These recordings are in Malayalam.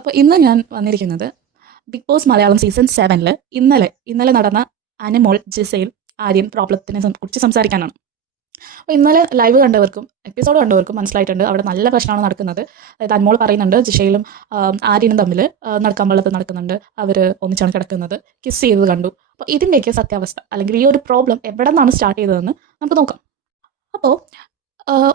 അപ്പോൾ ഇന്ന് ഞാൻ വന്നിരിക്കുന്നത് ബിഗ് ബോസ് മലയാളം സീസൺ 7 ഇന്നലെ നടന്ന അനിമോൾ, ജിസൈൽ, ആര്യൻ പ്രോബ്ലത്തിനെ കുറിച്ച് സംസാരിക്കാനാണ്. അപ്പോൾ ഇന്നലെ ലൈവ് കണ്ടവർക്കും എപ്പിസോഡ് കണ്ടവർക്കും മനസ്സിലായിട്ടുണ്ട് അവിടെ നല്ല പ്രശ്നമാണ് നടക്കുന്നത്. അതായത് അനിമോൾ പറയുന്നുണ്ട് ജിഷയിലും ആര്യനും തമ്മിൽ നടക്കാൻ വെള്ളത്തിൽ നടക്കുന്നുണ്ട്, അവർ ഒന്നിച്ചാണ് കിടക്കുന്നത്, കിസ് ചെയ്തത് കണ്ടു. അപ്പോൾ ഇതിൻ്റെയൊക്കെ സത്യാവസ്ഥ അല്ലെങ്കിൽ ഈ ഒരു പ്രോബ്ലം എവിടെ നിന്നാണ് സ്റ്റാർട്ട് ചെയ്തതെന്ന് നമുക്ക് നോക്കാം. അപ്പോൾ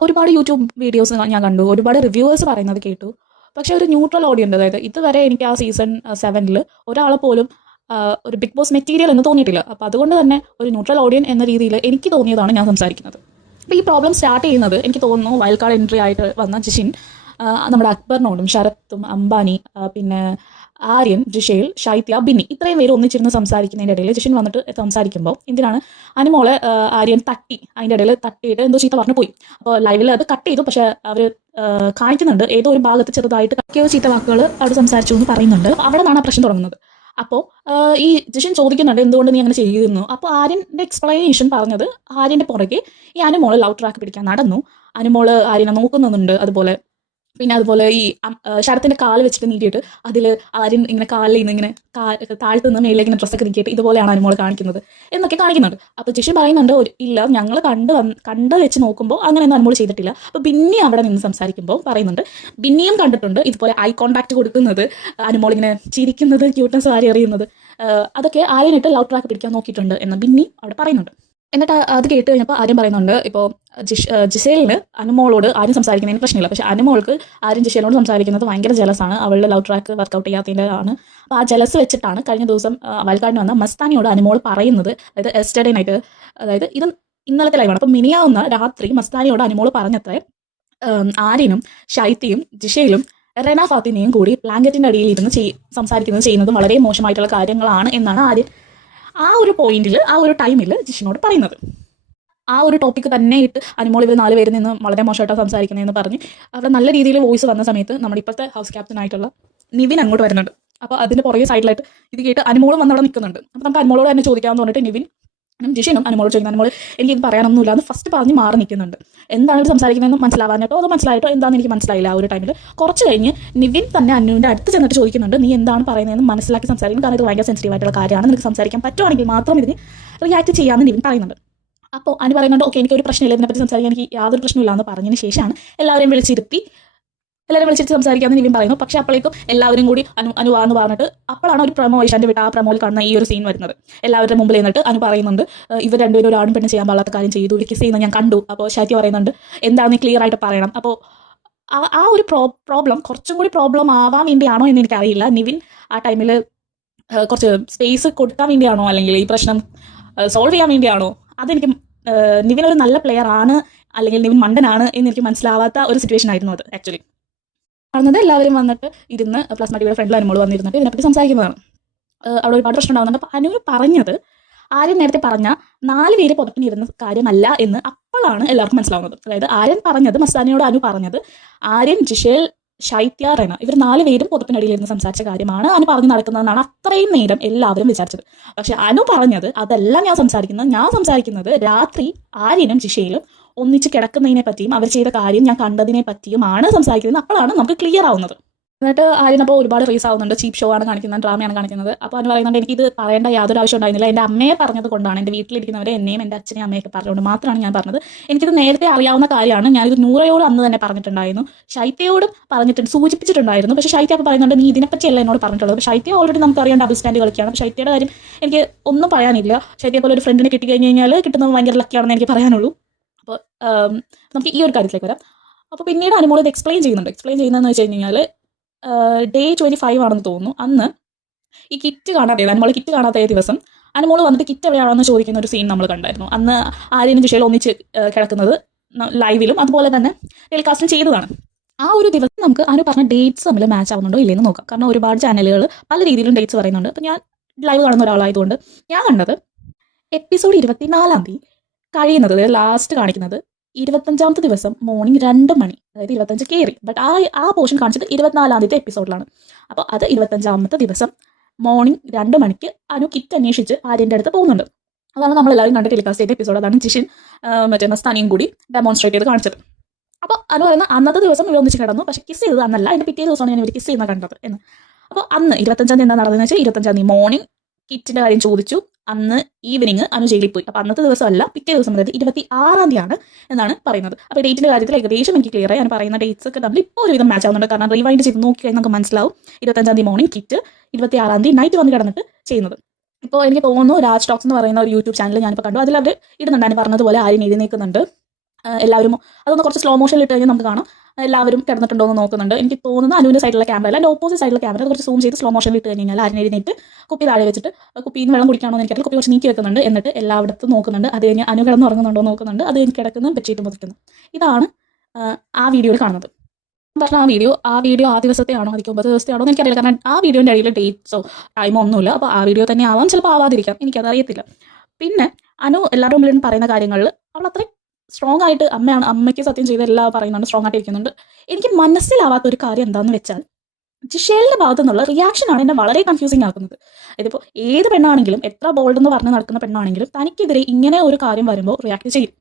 ഒരുപാട് യൂട്യൂബ് വീഡിയോസ് ഞാൻ കണ്ടു, ഒരുപാട് റിവ്യൂവേഴ്സ് പറയുന്നത് കേട്ടു. പക്ഷേ ഒരു ന്യൂട്രൽ ഓഡിയൻസ്, അതായത് ഇതുവരെ എനിക്ക് ആ സീസൺ 7 ഒരാളെ പോലും ഒരു ബിഗ് ബോസ് മെറ്റീരിയൽ എന്ന് തോന്നിയിട്ടില്ല. അപ്പോൾ അതുകൊണ്ട് തന്നെ ഒരു ന്യൂട്രൽ ഓഡിയൻ എന്ന രീതിയിൽ എനിക്ക് തോന്നിയതാണ് ഞാൻ സംസാരിക്കുന്നത്. അപ്പോൾ ഈ പ്രോബ്ലം സ്റ്റാർട്ട് ചെയ്യുന്നത് എനിക്ക് തോന്നുന്നു വൈൽഡ് കാർഡ് എൻട്രി ആയിട്ട് വന്ന ജിഷിൻ നമ്മുടെ അക്ബറിനോടും ശരത്തും അംബാനി പിന്നെ ആര്യൻ, ജിഷേൽ, ഷൈത്യ, ബിന്നി ഇത്രയും പേര് ഒന്നിച്ചിരുന്ന് സംസാരിക്കുന്നതിൻ്റെ ഇടയിൽ ജിഷിൻ വന്നിട്ട് സംസാരിക്കുമ്പോൾ എന്തിനാണ് അനുമോളെ ആര്യൻ തട്ടി, അതിൻ്റെ ഇടയിൽ തട്ടിയിട്ട് എന്തോ ചീത്ത പറഞ്ഞു പോയി. അപ്പോൾ ലൈവിൽ അത് കട്ട് ചെയ്തു, പക്ഷേ അവർ കാണിക്കുന്നുണ്ട് ഏതോ ഒരു ഭാഗത്ത് ചെറുതായിട്ട് കക്കിയോ ചീത്ത വാക്കുകൾ അവിടെ സംസാരിച്ചു എന്ന് പറയുന്നുണ്ട്. അവിടെ നിന്നാണ് ആ പ്രശ്നം തുടങ്ങുന്നത്. അപ്പോൾ ഈ ജിഷിൻ ചോദിക്കുന്നുണ്ട് എന്തുകൊണ്ട് നീ അങ്ങനെ ചെയ്തിരുന്നു. അപ്പോൾ ആര്യൻ്റെ എക്സ്പ്ലനേഷൻ പറഞ്ഞത് ആര്യൻ്റെ പുറകെ ഈ അനുമോള് ലവ് ട്രാക്ക് പിടിക്കാൻ നടന്നു, അനുമോള് ആര്യനെ നോക്കുന്നുണ്ട്, അതുപോലെ ഈ ശരത്തിൻ്റെ കാല് വെച്ചിട്ട് നീട്ടിയിട്ട് അതിൽ ആര്യൻ ഇങ്ങനെ കാലിൽ നിന്ന് ഇങ്ങനെ താഴ്ത്തു നിന്ന് മേലേക്ക് ഇങ്ങനെ ഡ്രസ്സൊക്കെ നീക്കിയിട്ട് ഇതുപോലെയാണ് അനുമോൾ കാണിക്കുന്നത് എന്നൊക്കെ കാണിക്കുന്നുണ്ട്. അപ്പോൾ ജിഷിൻ പറയുന്നുണ്ട് ഇല്ല, ഞങ്ങൾ കണ്ട് വെച്ച് നോക്കുമ്പോൾ അങ്ങനെയൊന്നും അനുമോൾ ചെയ്തിട്ടില്ല. അപ്പോൾ ബിന്നി അവിടെ നിന്ന് സംസാരിക്കുമ്പോൾ പറയുന്നുണ്ട് ബിന്നിയും കണ്ടിട്ടുണ്ട് ഇതുപോലെ ഐ കോൺടാക്ട് കൊടുക്കുന്നത്, അനുമോൾ ഇങ്ങനെ ചിരിക്കുന്നത്, ക്യൂട്ട്നെസ് വാരി എറിയുന്നത്, അതൊക്കെ ആര്യനായിട്ട് ലവ് ട്രാക്ക് പിടിക്കാൻ നോക്കിയിട്ടുണ്ട് എന്ന് ബിന്നി അവിടെ പറയുന്നുണ്ട്. എന്നിട്ട് അത് കേട്ട് കഴിഞ്ഞപ്പോൾ ആര്യം പറയുന്നുണ്ട് ഇപ്പോൾ ജിസേലിന് അനുമോളോട് ആരും സംസാരിക്കുന്നതിന് പ്രശ്നമില്ല, പക്ഷേ അനുമോൾക്ക് ആരും ജിസേലിനോട് സംസാരിക്കുന്നത് ഭയങ്കര ജലസാണ്, അവളുടെ ലവ് ട്രാക്ക് വർക്കൗട്ട് ചെയ്യാത്തതിൻ്റെ ആണ്. അപ്പോൾ ആ ജലസ് വെച്ചിട്ടാണ് കഴിഞ്ഞ ദിവസം വയൽക്കാടിന് വന്ന മസ്താനിയോട് അനുമോൾ പറയുന്നത്. അതായത് എസ്റ്റർഡേ നൈറ്റ്, അതായത് ഇത് ഇന്നലത്തെ ലൈവാണ്. അപ്പോൾ മിനിയാവുന്ന രാത്രി മസ്താനിയോട് അനുമോൾ പറഞ്ഞത്രേ ആര്യനും ഷൈത്തിയും ജിഷയിലും റെന ഫാത്തിനെയും കൂടി ബ്ലാങ്കറ്റിൻ്റെ അടിയിൽ ഇരുന്ന് ചെയ്യുന്നതും വളരെ മോശമായിട്ടുള്ള കാര്യങ്ങളാണ് എന്നാണ് ആര്യൻ ആ ഒരു പോയിന്റിൽ, ആ ഒരു ടൈമിൽ ജിഷിനോട് പറയുന്നത്. ആ ഒരു ടോപ്പിക്ക് തന്നെ ഇട്ട് അനുമോൾ ഇവർ 4 പേരിൽ നിന്ന് വളരെ മോശമായിട്ടാണ് സംസാരിക്കുന്നതെന്ന് പറഞ്ഞ് അവിടെ നല്ല രീതിയിൽ വോയിസ് വന്ന സമയത്ത് നമ്മുടെ ഇപ്പോഴത്തെ ഹൗസ് ക്യാപ്റ്റൻ ആയിട്ടുള്ള നിവിൻ അങ്ങോട്ട് വരുന്നുണ്ട്. അപ്പോൾ അതിൻ്റെ പുറകെ സൈഡിലായിട്ട് ഇത് കേട്ട് അനുമോളും വന്നവിടെ നിൽക്കുന്നുണ്ട്. അപ്പോൾ നമുക്ക് അനുമോളോട് തന്നെ ചോദിക്കാമെന്ന് പറഞ്ഞിട്ട് നിവിൻ ജിഷിനും അനുമോളോട് ചോദിക്കുന്നത്, അനുമോൾ എനിക്കിത് പറയാനൊന്നുമില്ല എന്ന് ഫസ്റ്റ് പറഞ്ഞ് മാറി നിൽക്കുന്നുണ്ട്. എന്താണ് ഇത് സംസാരിക്കുന്നതെന്ന് മനസ്സിലാവാനായിട്ടോ അത് മനസ്സിലായിട്ടോ എന്താണെന്ന് എനിക്ക് മനസ്സിലായില്ല. ആ ഒരു ടൈമിൽ കുറച്ച് കഴിഞ്ഞ് നിവിൻ തന്നെ അനുവിൻ്റെ അടുത്ത് ചെന്നിട്ട് ചോദിക്കുന്നുണ്ട് നീ എന്താണ് പറയുന്നതെന്ന് മനസ്സിലാക്കി സംസാരിക്കും, കാരണം ഇത് ഭയങ്കര സെൻസിറ്റീവ് ആയിട്ടുള്ള കാര്യമാണ്, നിനക്ക് സംസാരിക്കാൻ പറ്റുവാണെങ്കിൽ മാത്രം ഇതിന് റിയാക്ട് ചെയ്യാമെന്ന് നിവിൻ പറയുന്നുണ്ട്. അപ്പോൾ അനു പറയുന്നുണ്ട് ഓക്കെ എനിക്കൊരു പ്രശ്നമില്ല, ഇതിനെപ്പറ്റി സംസാരിക്കാൻ എനിക്ക് യാതൊരു പ്രശ്നമില്ല എന്ന് പറഞ്ഞതിന് ശേഷമാണ് എല്ലാവരും വിളിച്ചിരുത്തി സംസാരിക്കാമെന്ന് നിവിൻ പറയുന്നു. പക്ഷേ അപ്പോഴേക്കും എല്ലാവരും കൂടി അനുവാന്ന് പറഞ്ഞിട്ട് അപ്പോഴാണ് ഒരു പ്രമോ ഏഷ്യാൻ്റെ വിട്ട് ആ പ്രമോയിൽ കാണുന്ന ഈ ഒരു സീൻ വരുന്നത്. എല്ലാവരുടെ മുമ്പിൽ നിന്നിട്ട് അനു പറയുന്നുണ്ട് ഇവർ രണ്ടുപേരും ഒരു ആണും പെണ്ണും ചെയ്യാൻ പാടാത്ത കാര്യം ചെയ്തു, കിസ് ചെയ്യുന്നത് ഞാൻ കണ്ടു. അപ്പോൾ ശൈത്യ പറയുന്നുണ്ട് എന്താണെന്ന് ക്ലിയർ ആയിട്ട് പറയണം. അപ്പോൾ ആ ഒരു പ്രോബ്ലം കുറച്ചും കൂടി പ്രോബ്ലം ആവാൻ വേണ്ടിയാണോ എന്ന് എനിക്കറിയില്ല. നിവിൻ ആ ടൈമിൽ കുറച്ച് സ്പേസ് കൊടുക്കാൻ വേണ്ടിയാണോ അല്ലെങ്കിൽ ഈ പ്രശ്നം സോൾവ് ചെയ്യാൻ വേണ്ടിയാണോ, അതെനിക്ക് നിവിൻ ഒരു നല്ല പ്ലെയർ ആണ് അല്ലെങ്കിൽ നിവിൻ മണ്ടനാണ് എന്ന് എനിക്ക് മനസ്സിലാവാത്ത ഒരു സിറ്റുവേഷൻ ആയിരുന്നു അത്. ആക്ച്വലി കാണുന്നത് എല്ലാവരും വന്നിട്ട് ഇരുന്ന് പ്ലസ്മ ടിവിയുടെ ഫ്രണ്ടിൽ അനുമോൾ വന്നിരുന്നിട്ട് ഇതിനെപ്പറ്റി സംസാരിക്കുന്നതാണ്. അവിടെ ഒരുപാട് പ്രശ്നം ഉണ്ടാകുന്നുണ്ട്. അപ്പോൾ അനു പറഞ്ഞത് ആര്യൻ നേരത്തെ പറഞ്ഞ 4 പേര് പുറത്തിനിരുന്ന കാര്യമല്ല എന്ന് അപ്പോഴാണ് എല്ലാവർക്കും മനസ്സിലാവുന്നത്. അതായത് ആര്യൻ പറഞ്ഞത്, മസ്താനിയോട് അനു പറഞ്ഞത് ആര്യൻ, ജിഷേൽ, ഷൈത്യ, റെന ഇവർ 4 പേരും പുതപ്പിനടിയിലിരുന്ന് സംസാരിച്ച കാര്യമാണ് അനു പറഞ്ഞു നടക്കുന്നതെന്നാണ് അത്രയും നേരം എല്ലാവരും വിചാരിച്ചത്. പക്ഷെ അനു പറഞ്ഞത് അതല്ല ഞാൻ സംസാരിക്കുന്നത് രാത്രി ആര്യനും ജിഷയിലും ഒന്നിച്ച് കിടക്കുന്നതിനെ പറ്റിയും അവർ ചെയ്ത കാര്യം ഞാൻ കണ്ടതിനെ പറ്റിയുമാണ് സംസാരിക്കുന്നത്. അപ്പോഴാണ് നമുക്ക് ക്ലിയർ ആവുന്നത്. എന്നിട്ട് ആര്യൻ അപ്പോൾ ഒരുപാട് റേസ് ആവുന്നുണ്ട്, ചീപ്പ് ഷോ ആണ് കാണിക്കുന്നത്, ഡ്രാമയാണ് കാണിക്കുന്നത്. അപ്പോൾ അവന് പറയുന്നുണ്ട് എനിക്കിത് പറയേണ്ട യാതൊരു ആവശ്യം ഉണ്ടായിരുന്നില്ല, എൻ്റെ അമ്മയെ പറഞ്ഞത് കൊണ്ടാണ്, എൻ്റെ വീട്ടിലിരിക്കുന്നവരെ എന്നെയും എൻ്റെ അച്ഛനെയും അമ്മയൊക്കെ പറഞ്ഞുകൊണ്ട് മാത്രമാണ് ഞാൻ പറഞ്ഞത്, എനിക്കിത് നേരത്തെ അറിയാവുന്ന കാര്യമാണ്, ഞാനിത് നൂറയോട് അന്ന് തന്നെ പറഞ്ഞിട്ടുണ്ടായിരുന്നു, ശൈത്യയോടും സൂചിപ്പിച്ചിട്ടുണ്ടായിരുന്നു. പക്ഷേ ശൈത്യ അപ്പോൾ പറയുന്നുണ്ട് നീ ഇതിനെപ്പറ്റിയല്ല എന്നോട് പറഞ്ഞിട്ടുള്ളത്. അപ്പോൾ ശൈത്യ ഓൾറെഡി നമുക്കറിയാം ഡബിൾ സ്റ്റാൻഡ് കളിക്കുകയാണ്. അപ്പോൾ ശൈത്യയുടെ കാര്യം എനിക്ക് ഒന്നും പറയാനില്ല. ശൈത്യ പോലെ ഒരു ഫ്രണ്ടിനെ കിട്ടിക്കഴിഞ്ഞ് കഴിഞ്ഞാൽ കിട്ടുന്നത് ഭയങ്കര ലക്കിയാണെന്ന് എനിക്ക് പറയാനുള്ളൂ. അപ്പോൾ നമുക്ക് ഈ ഒരു കാര്യത്തിലേക്ക് വരാം. അപ്പോൾ പിന്നീട് അനുമോൾ ഇത് എക്സ്പ്ലെയിൻ ചെയ്യുന്നതെന്ന് വെച്ച് കഴിഞ്ഞാൽ ഡേ 25 ആണെന്ന് തോന്നുന്നു. അന്ന് ഈ കിറ്റ് കാണാത്ത ദിവസം അനുമോൾ വന്നിട്ട് കിറ്റ് എവിടെയാണെന്ന് ചോദിക്കുന്ന ഒരു സീൻ നമ്മൾ കണ്ടായിരുന്നു. അന്ന് ആര്യനും ജിഷയിലും ഒന്നിച്ച് കിടക്കുന്നത് ലൈവിലും അതുപോലെ തന്നെ ടെലികാസ്റ്റും ചെയ്തതാണ്. ആ ഒരു ദിവസം നമുക്ക് അനു പറഞ്ഞ ഡേറ്റ്സ് തമ്മിൽ മാച്ച് ആവുന്നുണ്ടോ ഇല്ലെന്ന് നോക്കാം. കാരണം ഒരുപാട് ചാനലുകൾ പല രീതിയിലും ഡേറ്റ്സ് പറയുന്നുണ്ട്. അപ്പോൾ ഞാൻ ലൈവ് കാണുന്ന ഒരാളായതുകൊണ്ട് ഞാൻ കണ്ടത് എപ്പിസോഡ് 24-ാം തീയതി കഴിയുന്നത്, ലാസ്റ്റ് കാണിക്കുന്നത് 25-ാമത്തെ ദിവസം മോർണിംഗ് 2 മണി, അതായത് 25 കയറി. ബട്ട് ആ പോർഷൻ കാണിച്ചത് 24-ാം തീയതി എപ്പിസോഡിലാണ്. അപ്പോൾ അത് 25-ാമത്തെ ദിവസം മോർണിംഗ് 2 മണിക്ക് അനു കിറ്റ് അന്വേഷിച്ച് ആര്യൻ്റെ അടുത്ത് പോകുന്നുണ്ട്. അതാണ് നമ്മളെല്ലാവരും കണ്ട ടെലികാസ്റ്റ് ചെയ്ത എപ്പിസോഡ്. അതാണ് ജിഷിൻ മറ്റേ മസ്താനിയും കൂടി ഡെമോൺസ്ട്രേറ്റ് ചെയ്ത് കാണിച്ചത്. അപ്പോൾ അനു പറയുന്ന അന്നത്തെ ദിവസം ഇവർ ഒന്നിച്ച് കിടന്നു, പക്ഷേ കിസ് ചെയ്തത് അന്നല്ല, അതിൻ്റെ പിറ്റേ ദിവസമാണ് ഞാൻ ഇവർ കിസ് ചെയ്യുന്ന കണ്ടത് എന്ന്. അപ്പോൾ അന്ന് 25-ാം തീയതി എന്താ നടന്നതെന്ന് വെച്ചാൽ 25-ാം തീയതി മോർണിംഗ് കിറ്റിൻ്റെ കാര്യം ചോദിച്ചു, അന്ന് ഈവനിങ് അനു ജയിലിൽ പോയി. അപ്പോൾ അന്നത്തെ ദിവസമല്ല, പിറ്റേ ദിവസം, അതായത് 26-ാം തീയതിയാണ് എന്നാണ് പറയുന്നത്. അപ്പോൾ ഡേറ്റിൻ്റെ കാര്യത്തിൽ ഏകദേശം എനിക്ക് ക്ലിയർ ആയി. ഞാൻ പറയുന്ന ഡേറ്റ്സ് ഒക്കെ നമ്മൾ ഇപ്പോൾ ഒരുവിധം മാച്ച് ആവുന്നുണ്ട്. കാരണം റിവൈൻഡ് ചെയ്ത് നോക്കിക്കഴിഞ്ഞാൽ നമുക്ക് മനസ്സിലാവും 25-ാം തീയതി മോർണിംഗ് കിറ്റ്, 26-ാം തീയതി നൈറ്റ് വന്ന് കിടന്നിട്ട് ചെയ്യുന്നത്. ഇപ്പോൾ എനിക്ക് തോന്നുന്നു രാജ് ടോക്സ് എന്ന് പറയുന്ന ഒരു യൂട്യൂബ് ചാനൽ ഞാനിപ്പോൾ കണ്ടു, അതിൽ അവർ ഇടുന്നുണ്ട്, ഞാൻ പറഞ്ഞതുപോലെ ആരും എഴുന്നേൽക്കുന്നുണ്ട്, എല്ലാവരും അതൊന്ന് കുറച്ച് സ്ലോ മോഷനിൽ ഇട്ട് കഴിഞ്ഞാൽ നമുക്ക് കാണാം എല്ലാവരും കിടന്നിട്ടുണ്ടോ എന്ന് നോക്കുന്നുണ്ട്. എനിക്ക് തോന്നുന്നു അനുവിൻ്റെ സൈഡിലുള്ള ക്യാമറ അല്ല, എൻ്റെ ഓപ്പോസിറ്റ് സൈഡിലുള്ള ക്യാമറ കുറച്ച് സൂം ചെയ്ത് സ്ലോ മോഷനിൽ ഇട്ട് കഴിഞ്ഞാൽ ആരും എഴുന്നേറ്റ് കുപ്പി താഴെ വെച്ചിട്ട് കുപ്പിയിൽ നിന്ന് വെള്ളം കുടിക്കണോ എന്ന് എനിക്കറിയില്ല, കുപ്പി കുറച്ച് നീക്കി വെക്കുന്നുണ്ട്, എന്നിട്ട് എല്ലായിടത്തും നോക്കുന്നുണ്ട്. അത് കഴിഞ്ഞ് അനു കിടന്ന് ഉറങ്ങുന്നുണ്ടോ നോക്കുന്നുണ്ട്, അത് കഴിഞ്ഞ് കിടക്കുന്നു ബെഡ്ഷീറ്റ് മുതിക്കുന്നു. ഇതാണ് ആ വീഡിയോയിൽ കാണുന്നത്. പക്ഷേ ആ വീഡിയോ ആ ദിവസത്തെയാണോ അതിക്ക് 9 ദിവസത്തെയാണോ എന്ന് എനിക്കറിയില്ല. കാരണം ആ വീഡിയോൻ്റെ ഇടയിൽ ഡേറ്റ്സോ ടൈമോ ഒന്നുമില്ല. അപ്പോൾ ആ വീഡിയോ തന്നെ ആവാം, ചിലപ്പോൾ ആവാതിരിക്കാം, എനിക്കതറിയത്തില്ല. പിന്നെ അനു എല്ലാവരുടെ മുമ്പിലും പറയുന്ന കാര്യങ്ങളിൽ അവൾ അത്രയും സ്ട്രോങ് ആയിട്ട് അമ്മയ്ക്ക് സത്യം ചെയ്ത് എല്ലാം പറയുന്നുണ്ട്, സ്ട്രോങ് ആയിട്ട് ഇരിക്കുന്നുണ്ട്. എനിക്ക് മനസ്സിലാവാത്ത ഒരു കാര്യം എന്താണെന്ന് വെച്ചാൽ ജിഷേലിൻ്റെ ഭാഗത്തു നിന്നുള്ള റിയാക്ഷനാണ് എന്നെ വളരെ കൺഫ്യൂസിങ് ആക്കുന്നത്. ഇതിപ്പോൾ ഏത് പെണ്ണാണെങ്കിലും, എത്ര ബോൾഡ് എന്ന് പറഞ്ഞ് നടക്കുന്ന പെണ്ണാണെങ്കിലും, തനിക്കെതിരെ ഇങ്ങനെ ഒരു കാര്യം വരുമ്പോൾ റിയാക്ട് ചെയ്യും.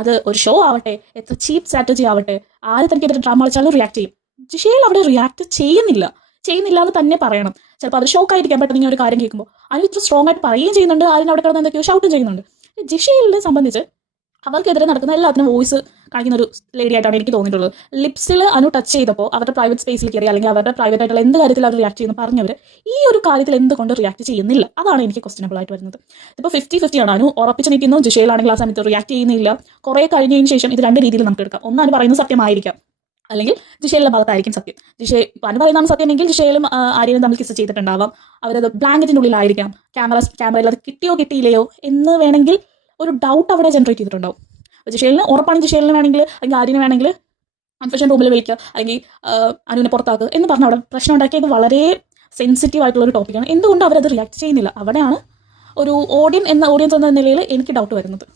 അത് ഒരു ഷോ ആവട്ടെ, എത്ര ചീപ്പ് സ്ട്രാറ്റജി ആവട്ടെ, ആര് തനിക്കെതിരെ ഡ്രാമ കളിച്ചാലും റിയാക്ട് ചെയ്യും. ജിഷേൽ അവിടെ റിയാക്ട് ചെയ്യുന്നില്ല എന്ന് തന്നെ പറയണം. ചിലപ്പോൾ അത് ഷോക്കായിരിക്കാം പെട്ടെന്ന് ഇങ്ങനെ ഒരു കാര്യം കേൾക്കുമ്പോൾ. അതിന് ഇത്ര സ്ട്രോങ് ആയിട്ട് പറയുകയും ചെയ്യുന്നുണ്ട്, ആരും അവിടെ കിടന്ന് എന്തൊക്കെയോ ഷൗട്ടും ചെയ്യുന്നുണ്ട്. ജിഷേലിനെ സംബന്ധിച്ച് അവർക്കെതിരെ നടക്കുന്ന എല്ലാത്തിനും വോയിസ് കാണിക്കുന്ന ഒരു ലേഡി ആയിട്ടാണ് എനിക്ക് തോന്നിയിട്ടുള്ളത്. ലിപ്സിൽ അനു ടച്ച് ചെയ്തപ്പോൾ അവരുടെ പ്രൈവറ്റ് സ്പേസിൽ കയറി, അല്ലെങ്കിൽ അവരുടെ പ്രൈവറ്റ് ആയിട്ടുള്ള എന്ത് കാര്യത്തിൽ അവർ റിയാക്ട് ചെയ്യുന്നു പറഞ്ഞവർ ഈ ഒരു കാര്യത്തിൽ എന്തുകൊണ്ട് റിയാക്ട് ചെയ്യുന്നില്ല, അതാണ് എനിക്ക് ക്വസ്റ്റ്യനബിൾ ആയിട്ട് വരുന്നത്. ഇപ്പോൾ 50-50 ആണ്. അനു ഉറപ്പിച്ച് നിൽക്കുന്നു, ജിഷേലാണെങ്കിൽ ആ സമയത്ത് റിയാക്ട് ചെയ്യുന്നില്ല. കുറേ കഴിഞ്ഞതിന് ശേഷം ഇത് രണ്ട് രീതിയിൽ നമുക്ക് എടുക്കാം. ഒന്ന് അനു പറയുന്നത് സത്യമായിരിക്കാം, അല്ലെങ്കിൽ ജിഷേലിൻ്റെ ഭാഗത്തായിരിക്കും സത്യം. അനു പറയുന്നതാണ് സത്യമെങ്കിൽ ജിഷേലും ആര്യനും തമ്മിൽ കിസ് ചെയ്തിട്ടുണ്ടാവാം, അവരത് ബ്ലാങ്കറ്റിൻ്റെ ഉള്ളിലായിരിക്കാം, ക്യാമറയിൽ അത് കിട്ടിയോ കിട്ടിയില്ലയോ എന്ന് വേണമെങ്കിൽ ഒരു ഡൗട്ട് അവിടെ ജനറേറ്റ് ചെയ്തിട്ടുണ്ടാവും. ജിഷേലിന് ഉറപ്പാണ്, ജിഷേലിന് വേണമെങ്കിൽ അല്ലെങ്കിൽ ആര്യന് വേണമെങ്കിൽ കൺഫെഷൻ റൂമിൽ വിളിക്കുക, അല്ലെങ്കിൽ അനുവിനെ പുറത്താക്കുക എന്ന് പറഞ്ഞാൽ അവിടെ പ്രശ്നം ഉണ്ടാക്കിയത് വളരെ സെൻസിറ്റീവ് ആയിട്ടുള്ളൊരു ടോപ്പിക്കാണ്. എന്തുകൊണ്ട് അവരത് റിയാക്ട് ചെയ്യുന്നില്ല? അവിടെയാണ് ഒരു ഓഡിയൻസ് എന്ന നിലയിൽ എനിക്ക് ഡൗട്ട് വരുന്നത്.